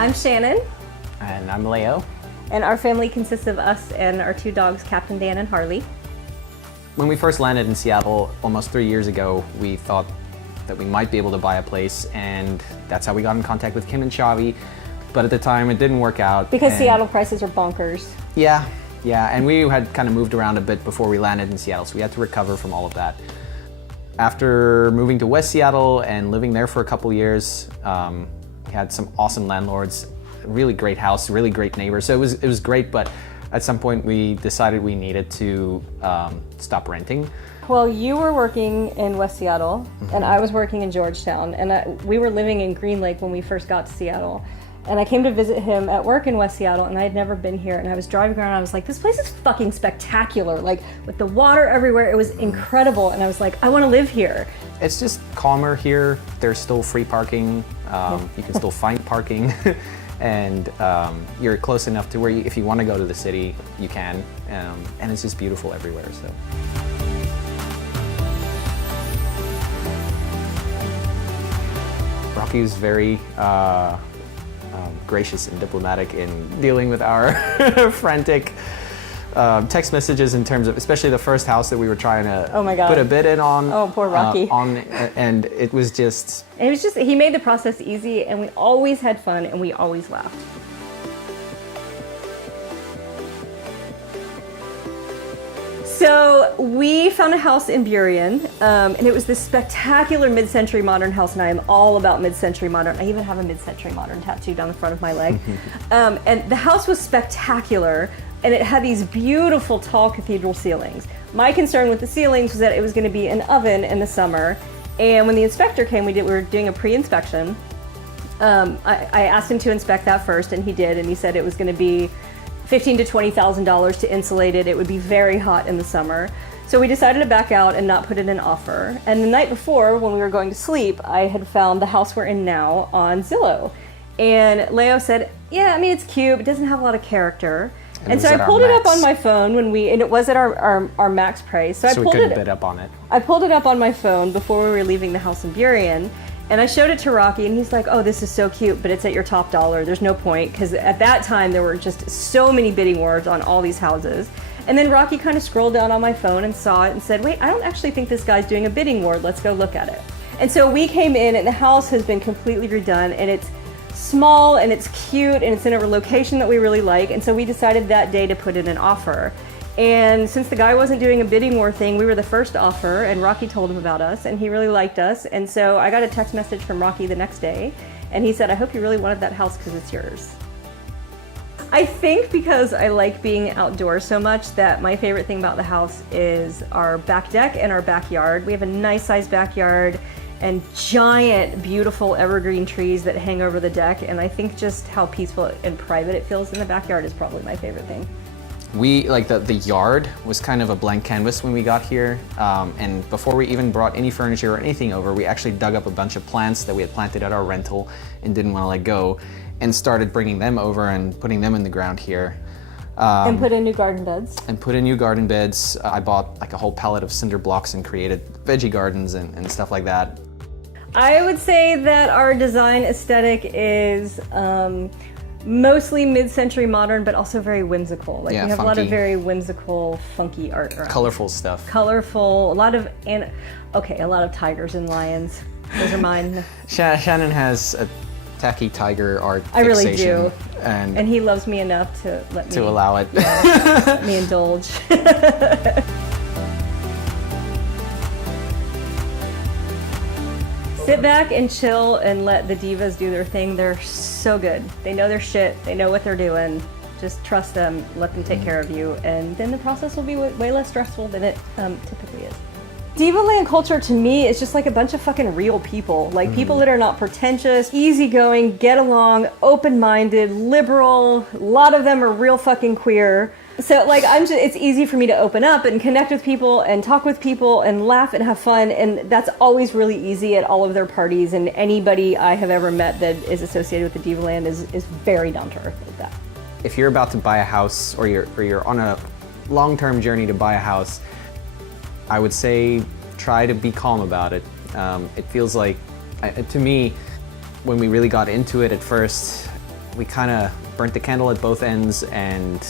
I'm Shannon. And I'm Leo. And our family consists of us and our two dogs, Captain Dan and Harley. When we first landed in Seattle almost 3 years ago, we thought that we might be able to buy a place, and that's how we got in contact with Kim and Shavi. But at the time, it didn't work out. Because Seattle prices are bonkers. Yeah, and we had kind of moved around a bit before we landed in Seattle, so we had to recover from all of that. After moving to West Seattle and living there for a couple years, we had some awesome landlords, really great house, really great neighbors. So it was great, but at some point we decided we needed to stop renting. Well, you were working in West Seattle, and I was working in Georgetown, and we were living in Green Lake when we first got to Seattle. And I came to visit him at work in West Seattle, and I had never been here, and I was driving around, and I was like, this place is fucking spectacular, like with the water everywhere. It was incredible, and I was like, I want to live here. It's just calmer here. There's still free parking. You can still find parking. And you're close enough to where if you want to go to the city, you can. And it's just beautiful everywhere. So. Rocky's very gracious and diplomatic in dealing with our frantic text messages in terms of, especially the first house that we were trying to put a bid in on. Oh, poor Rocky. And it was just... he made the process easy, and we always had fun, and we always laughed. So we found a house in Burien, and it was this spectacular mid-century modern house, and I am all about mid-century modern. I even have a mid-century modern tattoo down the front of my leg. And the house was spectacular, and it had these beautiful tall cathedral ceilings. My concern with the ceilings was that it was going to be an oven in the summer, and when the inspector came, we were doing a pre-inspection. I asked him to inspect that first, and he did, and he said it was going to be $15,000 to $20,000 to insulate it. It would be very hot in the summer. So we decided to back out and not put in an offer. And the night before, when we were going to sleep, I had found the house we're in now on Zillow. And Leo said, yeah, I mean, it's cute, but it doesn't have a lot of character. And so I pulled it up on my phone and it was at our max price. So we couldn't bid up on it. I pulled it up on my phone before we were leaving the house in Burien. And I showed it to Rocky, and he's like, oh, this is so cute, but it's at your top dollar. There's no point, because at that time, there were just so many bidding wars on all these houses. And then Rocky kind of scrolled down on my phone and saw it and said, wait, I don't actually think this guy's doing a bidding war. Let's go look at it. And so we came in, and the house has been completely redone, and it's small, and it's cute, and it's in a location that we really like. And so we decided that day to put in an offer. And since the guy wasn't doing a bidding war thing, we were the first offer, and Rocky told him about us, and he really liked us. And so I got a text message from Rocky the next day, and he said, I hope you really wanted that house because it's yours. I think because I like being outdoors so much that my favorite thing about the house is our back deck and our backyard. We have a nice sized backyard and giant, beautiful evergreen trees that hang over the deck, and I think just how peaceful and private it feels in the backyard is probably my favorite thing. We, like the yard was kind of a blank canvas when we got here, and before we even brought any furniture or anything over, we actually dug up a bunch of plants that we had planted at our rental and didn't want to let go, and started bringing them over and putting them in the ground here. And put in new garden beds. I bought like a whole pallet of cinder blocks and created veggie gardens and stuff like that. I would say that our design aesthetic is mostly mid-century modern, but also very whimsical. Like, we have funky. A lot of very whimsical, funky art around. Colorful stuff. Colorful, a lot of tigers and lions. Those are mine. Shannon has a tacky tiger art fixation. I really do. And he loves me enough to let me... To allow it. Let me indulge. Sit back and chill and let the divas do their thing. They're so good. They know their shit. They know what they're doing. Just trust them, let them take care of you, and then the process will be way less stressful than it typically is. Diva land culture to me is just like a bunch of fucking real people. Like people that are not pretentious, easygoing, get along, open-minded, liberal. A lot of them are real fucking queer. So like it's easy for me to open up and connect with people and talk with people and laugh and have fun, and that's always really easy at all of their parties, and anybody I have ever met that is associated with the Diva land is very down to earth like that. If you're about to buy a house or you're on a long-term journey to buy a house, I would say try to be calm about it. It feels like, to me, when we really got into it at first, we kind of burnt the candle at both ends and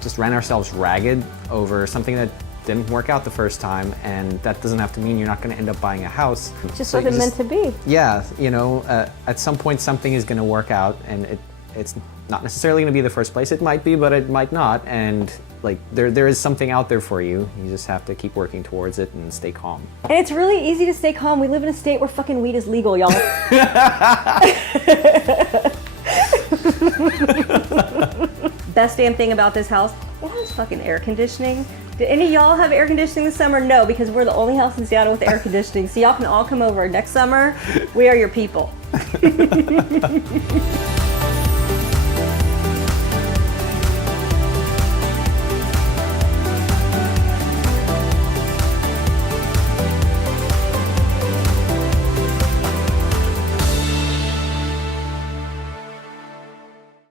just ran ourselves ragged over something that didn't work out the first time, and that doesn't have to mean you're not going to end up buying a house. Just wasn't meant to be. Yeah, you know, at some point something is going to work out, and it's not necessarily going to be the first place. It might be, but it might not, and like there is something out there for you. You just have to keep working towards it and stay calm. And it's really easy to stay calm. We live in a state where fucking weed is legal, y'all. Best damn thing about this house, it has fucking air conditioning. Did any of y'all have air conditioning this summer? No, because we're the only house in Seattle with air conditioning. So y'all can all come over next summer. We are your people.